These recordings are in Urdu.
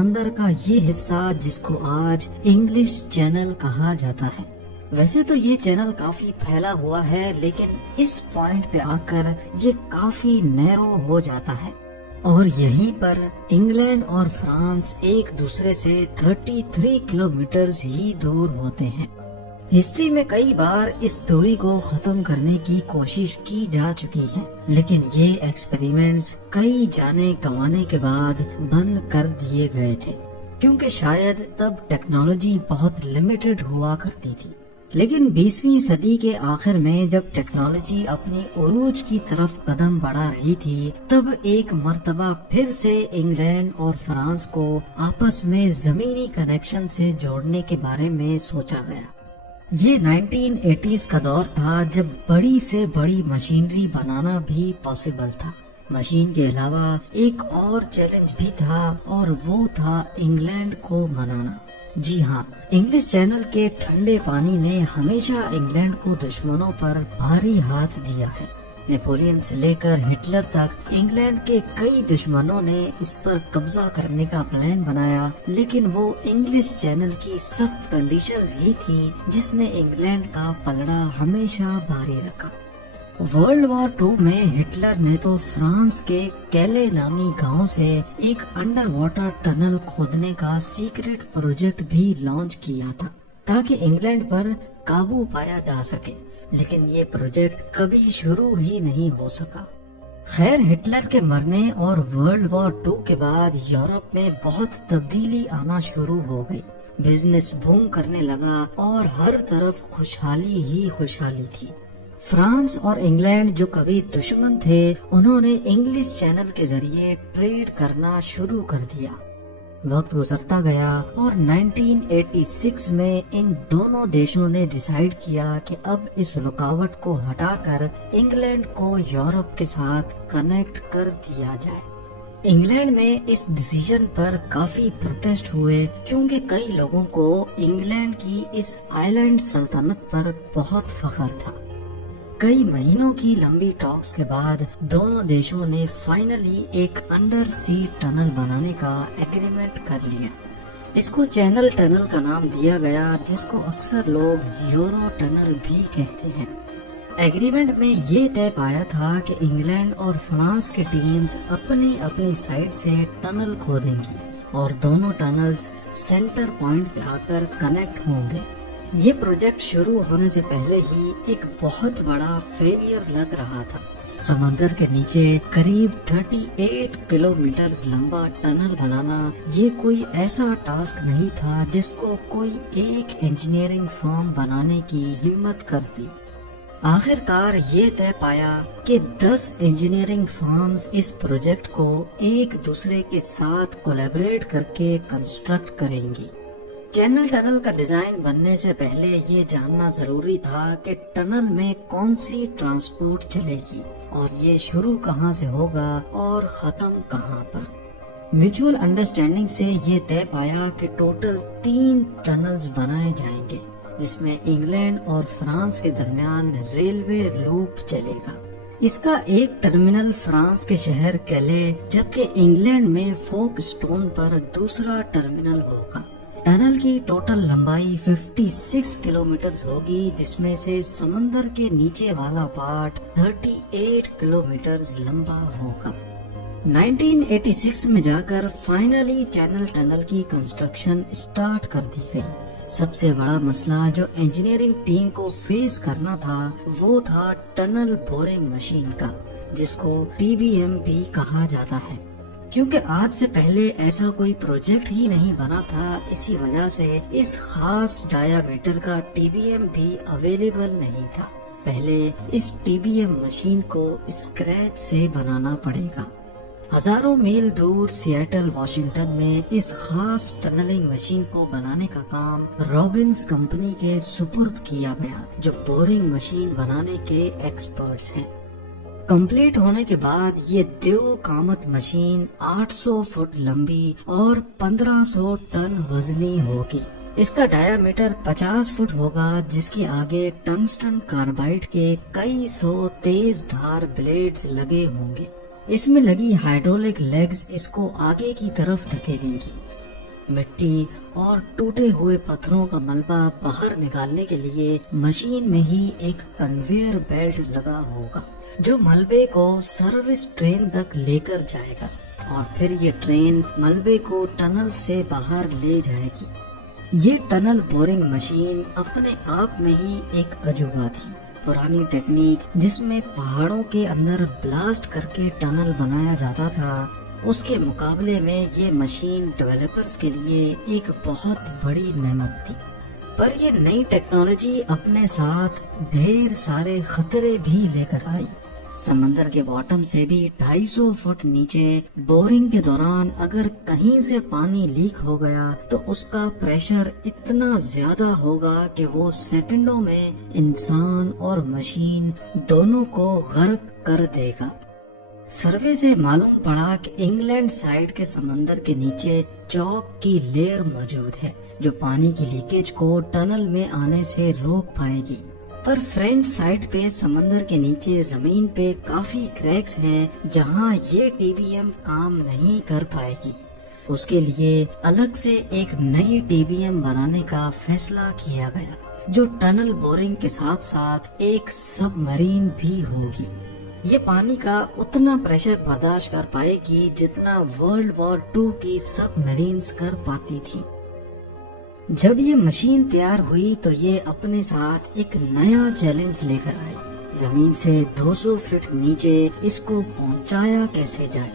اندر کا یہ حصہ جس کو آج انگلش چینل کہا جاتا ہے۔ ویسے تو یہ چینل کافی پھیلا ہوا ہے، لیکن اس پوائنٹ پہ آ کر یہ کافی نیرو ہو جاتا ہے، اور یہیں پر انگلینڈ اور فرانس ایک دوسرے سے 33 کلومیٹرز ہی دور ہوتے ہیں۔ ہسٹری میں کئی بار اس دوری کو ختم کرنے کی کوشش کی جا چکی ہے، لیکن یہ ایکسپیریمنٹس کئی جانیں گنوانے کے بعد بند کر دیے گئے تھے، کیونکہ شاید تب ٹیکنالوجی بہت لمیٹڈ ہوا کرتی تھی۔ لیکن 20ویں صدی کے آخر میں جب ٹیکنالوجی اپنی عروج کی طرف قدم بڑھا رہی تھی، تب ایک مرتبہ پھر سے انگلینڈ اور فرانس کو آپس میں زمینی کنیکشن سے جوڑنے کے بارے میں سوچا گیا۔ یہ 1980s کا دور تھا جب بڑی سے بڑی مشینری بنانا بھی پاسبل تھا۔ مشین کے علاوہ ایک اور چیلنج بھی تھا، اور وہ تھا انگلینڈ کو منانا۔ جی ہاں، انگلش چینل کے ٹھنڈے پانی نے ہمیشہ انگلینڈ کو دشمنوں پر بھاری ہاتھ دیا ہے۔ نیپولین سے لے کر ہٹلر تک انگلینڈ کے کئی دشمنوں نے اس پر قبضہ کرنے کا پلان بنایا، لیکن وہ انگلش چینل کی سخت کنڈیشنز ہی تھی جس نے انگلینڈ کا پلڑا ہمیشہ بھاری رکھا۔ ورلڈ وار 2 میں ہٹلر نے تو فرانس کے کیلے نامی گاؤں سے ایک انڈر واٹر ٹنل کھودنے کا سیکرٹ پروجیکٹ بھی لانچ کیا تھا تاکہ انگلینڈ پر قابو پایا جا سکے، لیکن یہ پروجیکٹ کبھی شروع ہی نہیں ہو سکا۔ خیر، ہٹلر کے مرنے اور ورلڈ وار 2 کے بعد یورپ میں بہت تبدیلی آنا شروع ہو گئی۔ بزنس بوم کرنے لگا اور ہر طرف خوشحالی ہی خوشحالی تھی۔ فرانس اور انگلینڈ جو کبھی دشمن تھے، انہوں نے انگلش چینل کے ذریعے ٹریڈ کرنا شروع کر دیا۔ وقت گزرتا گیا اور 1986 میں ان دونوں دیشوں نے ڈیسائیڈ کیا کہ اب اس رکاوٹ کو ہٹا کر انگلینڈ کو یورپ کے ساتھ کنیکٹ کر دیا جائے۔ انگلینڈ میں اس ڈیسیژن پر کافی پروٹیسٹ ہوئے، کیونکہ کئی لوگوں کو انگلینڈ کی اس آئی لینڈ سلطنت پر بہت فخر تھا۔ کئی مہینوں کی لمبی ٹاکس کے بعد دونوں دیشوں نے فائنلی ایک انڈر سی ٹنل بنانے کا ایگریمنٹ کر لیا۔ اس کو چینل ٹنل کا نام دیا گیا، جس کو اکثر لوگ یورو ٹنل بھی کہتے ہیں۔ ایگریمنٹ میں یہ طے پایا تھا کہ انگلینڈ اور فرانس کے ٹیمز اپنی اپنی سائڈ سے ٹنل کھودیں گی، اور دونوں ٹنلز سینٹر پوائنٹ پہ آ کر کنیکٹ ہوں گے۔ یہ پروجیکٹ شروع ہونے سے پہلے ہی ایک بہت بڑا فیلئر لگ رہا تھا۔ سمندر کے نیچے قریب 38 کلومیٹرز لمبا ٹنل بنانا یہ کوئی ایسا ٹاسک نہیں تھا جس کو کوئی ایک انجینئرنگ فرم بنانے کی ہمت کرتی۔ آخر کار یہ طے پایا کہ 10 انجینئرنگ فرمز اس پروجیکٹ کو ایک دوسرے کے ساتھ کولیبریٹ کر کے کنسٹرکٹ کریں گی۔ چینل ٹنل کا ڈیزائن بننے سے پہلے یہ جاننا ضروری تھا کہ ٹنل میں کون سی ٹرانسپورٹ چلے گی، اور یہ شروع کہاں سے ہوگا اور ختم کہاں پر۔ میوچول انڈرسٹینڈنگ سے یہ طے پایا کہ ٹوٹل 3 ٹنلز بنائے جائیں گے، جس میں انگلینڈ اور فرانس کے درمیان ریلوے لوپ چلے گا۔ اس کا ایک ٹرمینل فرانس کے شہر کیلے، جبکہ انگلینڈ میں فوک اسٹون پر دوسرا ٹرمینل ہوگا۔ ٹنل کی ٹوٹل لمبائی 56 کلومیٹرز ہوگی، جس میں سے سمندر کے نیچے والا پارٹ 38 کلومیٹرز لمبا ہوگا۔ 1986 میں جا کر فائنلی چینل ٹنل کی کنسٹرکشن اسٹارٹ کر دی گئی۔ سب سے بڑا مسئلہ جو انجینئرنگ ٹیم کو فیس کرنا تھا وہ تھا ٹنل بورنگ مشین کا، جس کو TBMP کہا جاتا ہے۔ کیونکہ آج سے پہلے ایسا کوئی پروجیکٹ ہی نہیں بنا تھا، اسی وجہ سے اس خاص ڈایا میٹر کا TBM بھی اویلیبل نہیں تھا۔ پہلے اس TBM مشین کو اسکریچ سے بنانا پڑے گا۔ ہزاروں میل دور سیاٹل واشنگٹن میں اس خاص ٹنلنگ مشین کو بنانے کا کام رابنس کمپنی کے سپرد کیا گیا، جو بورنگ مشین بنانے کے ایکسپرٹس ہیں۔ کمپلیٹ ہونے کے بعد یہ دیو قامت مشین 800 فٹ لمبی اور 1500 ٹن وزنی ہوگی۔ اس کا ڈایا میٹر 50 فٹ ہوگا، جس کے آگے ٹنگسٹن کاربائڈ کے کئی سو تیز دھار بلیڈز لگے ہوں گے۔ اس میں لگی ہائیڈرولک لیگز اس کو آگے کی طرف دھکیلیں گی۔ مٹی اور ٹوٹے ہوئے پتھروں کا ملبہ باہر نکالنے کے لیے مشین میں ہی ایک کنویئر بیلٹ لگا ہوگا جو ملبے کو سروس ٹرین تک لے کر جائے گا، اور پھر یہ ٹرین ملبے کو ٹنل سے باہر لے جائے گی۔ یہ ٹنل بورنگ مشین اپنے آپ میں ہی ایک عجوبہ تھی۔ پرانی ٹیکنیک جس میں پہاڑوں کے اندر بلاسٹ کر کے ٹنل بنایا جاتا تھا، اس کے مقابلے میں یہ مشین ڈیولپرز کے لیے ایک بہت بڑی نعمت تھی۔ پر یہ نئی ٹیکنالوجی اپنے ساتھ ڈھیر سارے خطرے بھی لے کر آئی۔ سمندر کے باٹم سے بھی 250 فٹ نیچے بورنگ کے دوران اگر کہیں سے پانی لیک ہو گیا تو اس کا پریشر اتنا زیادہ ہوگا کہ وہ سیکنڈوں میں انسان اور مشین دونوں کو غرق کر دے گا۔ سروے سے معلوم پڑا کہ انگلینڈ سائیڈ کے سمندر کے نیچے چاک کی لیئر موجود ہے جو پانی کی لیکیج کو ٹنل میں آنے سے روک پائے گی، پر فرینچ سائیڈ پہ سمندر کے نیچے زمین پہ کافی کریکس ہیں جہاں یہ ٹی بی ایم کام نہیں کر پائے گی۔ اس کے لیے الگ سے ایک نئی ٹی بی ایم بنانے کا فیصلہ کیا گیا جو ٹنل بورنگ کے ساتھ ساتھ ایک سب مرین بھی ہوگی۔ یہ پانی کا اتنا پریشر برداشت کر پائے گی جتنا ورلڈ وار 2 کی سب مرینز کر پاتی تھی۔ جب یہ مشین تیار ہوئی تو یہ اپنے ساتھ ایک نیا چیلنج لے کر آئی۔ زمین سے 200 فٹ نیچے اس کو پہنچایا کیسے جائے؟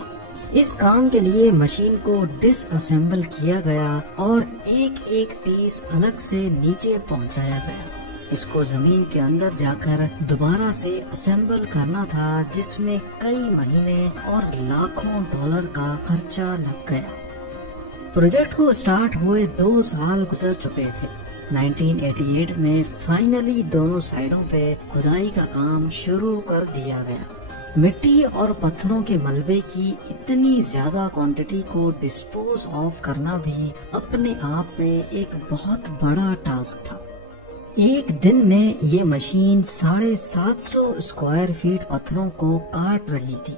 اس کام کے لیے مشین کو ڈس اسمبل کیا گیا اور ایک ایک پیس الگ سے نیچے پہنچایا گیا۔ اس کو زمین کے اندر جا کر دوبارہ سے اسمبل کرنا تھا، جس میں کئی مہینے اور لاکھوں ڈالر کا خرچہ لگ گیا۔ پروجیکٹ کو اسٹارٹ ہوئے 2 سال گزر چکے تھے۔ 1988 میں فائنلی دونوں سائڈوں پہ کھدائی کا کام شروع کر دیا گیا۔ مٹی اور پتھروں کے ملبے کی اتنی زیادہ کوانٹٹی کو ڈسپوز آف کرنا بھی اپنے آپ میں ایک بہت بڑا ٹاسک تھا۔ ایک دن میں یہ مشین 750 اسکوائر فیٹ پتھروں کو کاٹ رہی تھی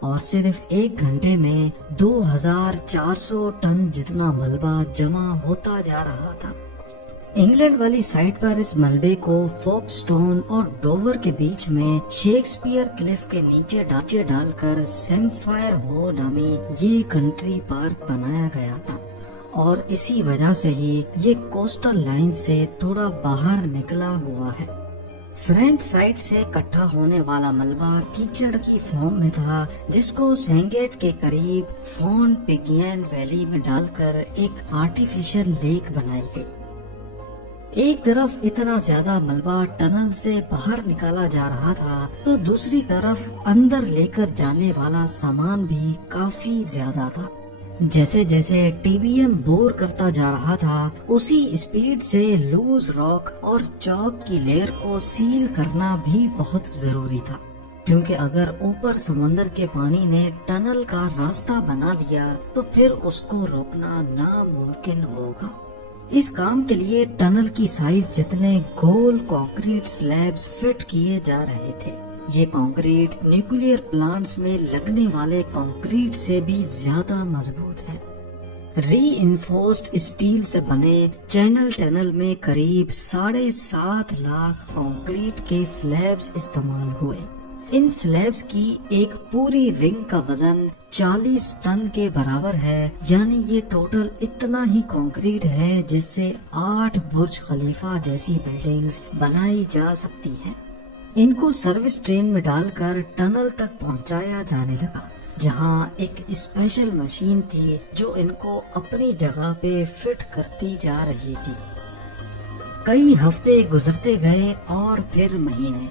اور صرف 1 گھنٹے میں 2400 ٹن جتنا ملبہ جمع ہوتا جا رہا تھا۔ انگلینڈ والی سائٹ پر اس ملبے کو فوکسٹون اور ڈوور کے بیچ میں شیکسپیئر کلف کے نیچے ڈال کر سیمفائر ہو نامی یہ کنٹری پارک بنایا گیا تھا، اور اسی وجہ سے ہی یہ کوسٹل لائن سے تھوڑا باہر نکلا ہوا ہے۔ فرینچ سائٹ سے اکٹھا ہونے والا ملبہ کیچڑ کی فارم میں تھا، جس کو سینگیٹ کے قریب فون پیگین ویلی میں ڈال کر ایک آرٹیفیشل لیک بنائی گئی۔ ایک طرف اتنا زیادہ ملبہ ٹنل سے باہر نکالا جا رہا تھا تو دوسری طرف اندر لے کر جانے والا سامان بھی کافی زیادہ تھا۔ جیسے جیسے ٹی بی ایم بور کرتا جا رہا تھا اسی اسپیڈ سے لوز راک اور چاک کی لیئر کو سیل کرنا بھی بہت ضروری تھا، کیونکہ اگر اوپر سمندر کے پانی نے ٹنل کا راستہ بنا لیا تو پھر اس کو روکنا ناممکن ہوگا۔ اس کام کے لیے ٹنل کی سائز جتنے گول کنکریٹ سلیبز فٹ کیے جا رہے تھے۔ یہ کنکریٹ نیوکلیئر پلانٹس میں لگنے والے کنکریٹ سے بھی زیادہ مضبوط ہے۔ ری انفورسڈ اسٹیل سے بنے چینل ٹنل میں قریب 7.5 لاکھ کنکریٹ کے سلیبز استعمال ہوئے۔ ان سلیبز کی ایک پوری رنگ کا وزن 40 ٹن کے برابر ہے، یعنی یہ ٹوٹل اتنا ہی کنکریٹ ہے جس سے 8 برج خلیفہ جیسی بلڈنگز بنائی جا سکتی ہیں۔ ان کو سروس ٹرین میں ڈال کر ٹنل تک پہنچایا جانے لگا، جہاں ایک اسپیشل مشین تھی جو ان کو اپنی جگہ پہ فٹ کرتی جا رہی تھی۔ کئی ہفتے گزرتے گئے اور پھر مہینے،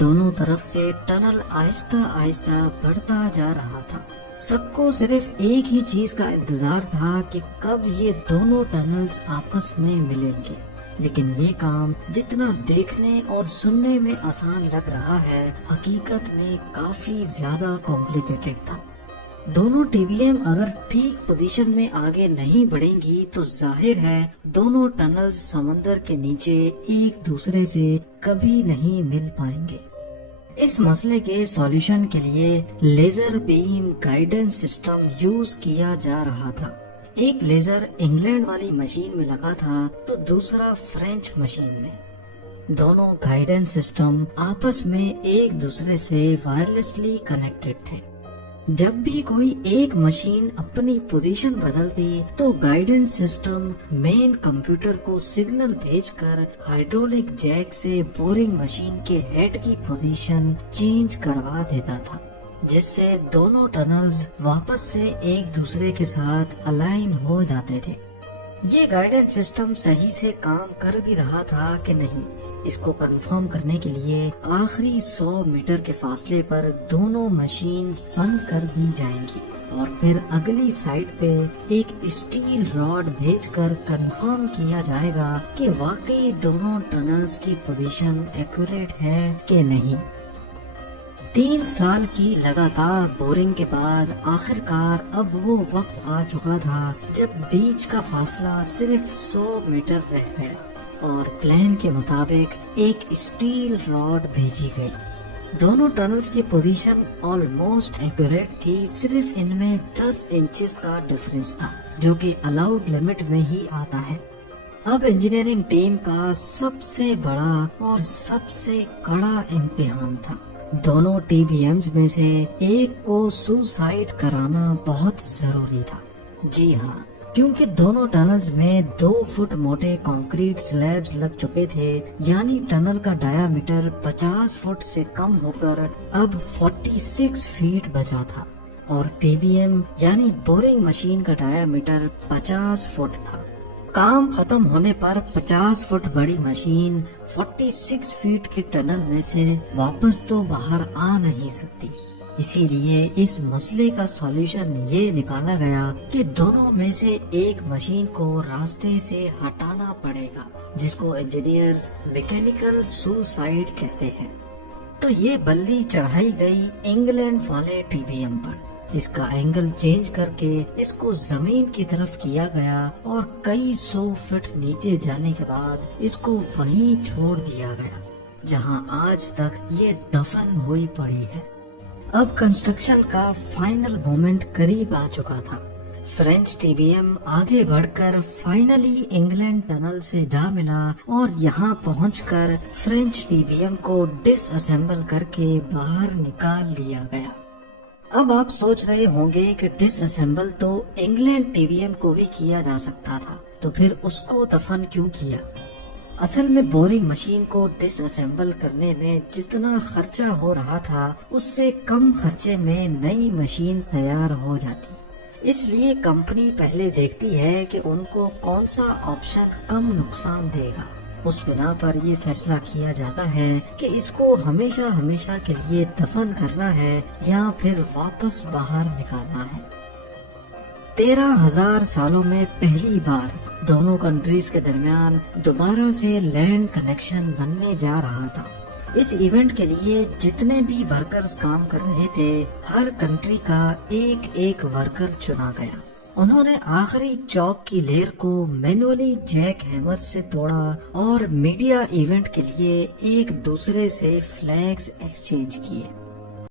دونوں طرف سے ٹنل آہستہ آہستہ بڑھتا جا رہا تھا۔ سب کو صرف ایک ہی چیز کا انتظار تھا کہ کب یہ دونوں ٹنلز آپس میں ملیں گے، لیکن یہ کام جتنا دیکھنے اور سننے میں آسان لگ رہا ہے، حقیقت میں کافی زیادہ کمپلیکیٹڈ تھا۔ دونوں ٹی بی ایم اگر ٹھیک پوزیشن میں آگے نہیں بڑھیں گی تو ظاہر ہے دونوں ٹنلز سمندر کے نیچے ایک دوسرے سے کبھی نہیں مل پائیں گے۔ اس مسئلے کے سولوشن کے لیے laser beam guidance system use کیا جا رہا تھا۔ ایک لیزر انگلینڈ والی مشین میں لگا تھا تو دوسرا فرینچ مشین میں۔ دونوں گائیڈنس سسٹم آپس میں ایک دوسرے سے وائرلیسلی کنیکٹڈ تھے۔ جب بھی کوئی ایک مشین اپنی پوزیشن بدلتی تو گائیڈنس سسٹم مین کمپیوٹر کو سگنل بھیج کر ہائیڈرولک جیک سے بورنگ مشین کے ہیڈ کی پوزیشن چینج کروا دیتا تھا، جس سے دونوں ٹنلز واپس سے ایک دوسرے کے ساتھ الائن ہو جاتے تھے۔ یہ گائیڈنس سسٹم صحیح سے کام کر بھی رہا تھا کہ نہیں، اس کو کنفرم کرنے کے لیے آخری 100 میٹر کے فاصلے پر دونوں مشین بند کر دی جائیں گی اور پھر اگلی سائڈ پہ ایک اسٹیل راڈ بھیج کر کنفرم کیا جائے گا کہ واقعی دونوں ٹنلز کی پوزیشن ایکوریٹ ہے کہ نہیں۔ 3 سال کی لگاتار بورنگ کے بعد آخرکار اب وہ وقت آ چکا تھا جب بیچ کا فاصلہ صرف 100 میٹر رہ گیا اور پلان کے مطابق ایک اسٹیل راڈ بھیجی گئی۔ دونوں ٹنلز کی پوزیشن آلموسٹ ایکوریٹ تھی، صرف ان میں 10 انچز کا ڈفرنس تھا جو کہ الاؤڈ لمٹ میں ہی آتا ہے۔ اب انجینئرنگ ٹیم کا سب سے بڑا اور سب سے کڑا امتحان تھا۔ دونوں ٹی بی ایمز میں سے ایک کو سوسائڈ کرانا بہت ضروری تھا۔ جی ہاں، کیونکہ دونوں ٹنلز میں 2 فٹ موٹے کنکریٹ سلیبز لگ چکے تھے، یعنی ٹنل کا ڈایا میٹر 50 فٹ سے کم ہو کر اب 46 فیٹ بچا تھا اور ٹی بی ایم یعنی بورنگ مشین کا ڈایا میٹر 50 فٹ تھا۔ کام ختم ہونے پر 50 فٹ بڑی مشین 46 فیٹ کے ٹنل میں سے واپس تو باہر آ نہیں سکتی، اسی لیے اس مسئلے کا سولوشن یہ نکالا گیا کہ دونوں میں سے ایک مشین کو راستے سے ہٹانا پڑے گا، جس کو انجینئرز میکینیکل سوسائڈ کہتے ہیں۔ تو یہ بلی چڑھائی گئی انگلینڈ والے ٹی بی ایم پر، اس کا اینگل چینج کر کے اس کو زمین کی طرف کیا گیا اور کئی 100 فٹ نیچے جانے کے بعد اس کو وہیں چھوڑ دیا گیا جہاں آج تک یہ دفن ہوئی پڑی ہے۔ اب کنسٹرکشن کا فائنل مومنٹ قریب آ چکا تھا۔ فرینچ ٹی بی ایم آگے بڑھ کر فائنلی انگلینڈ ٹنل سے جا ملا اور یہاں پہنچ کر فرینچ ٹی بی ایم کو ڈس اسمبل کر کے باہر نکال لیا گیا۔ اب آپ سوچ رہے ہوں گے کہ ڈس اسمبل تو انگلینڈ ٹی بی ایم کو بھی کیا جا سکتا تھا، تو پھر اس کو دفن کیوں کیا؟ اصل میں بورنگ مشین کو ڈس اسمبل کرنے میں جتنا خرچہ ہو رہا تھا اس سے کم خرچے میں نئی مشین تیار ہو جاتی، اس لیے کمپنی پہلے دیکھتی ہے کہ ان کو کون سا آپشن کم نقصان دے گا۔ اس بنا پر یہ فیصلہ کیا جاتا ہے کہ اس کو ہمیشہ ہمیشہ کے لیے دفن کرنا ہے یا پھر واپس باہر نکالنا ہے۔ 13,000 سالوں میں پہلی بار دونوں کنٹریز کے درمیان دوبارہ سے لینڈ کنیکشن بننے جا رہا تھا۔ اس ایونٹ کے لیے جتنے بھی ورکرز کام کر رہے تھے، ہر کنٹری کا ایک ورکر چنا گیا۔ انہوں نے آخری چوک کی لیئر کو مینولی جیک ہیمر سے توڑا اور میڈیا ایونٹ کے لیے ایک دوسرے سے فلیگز ایکسچینج کیے۔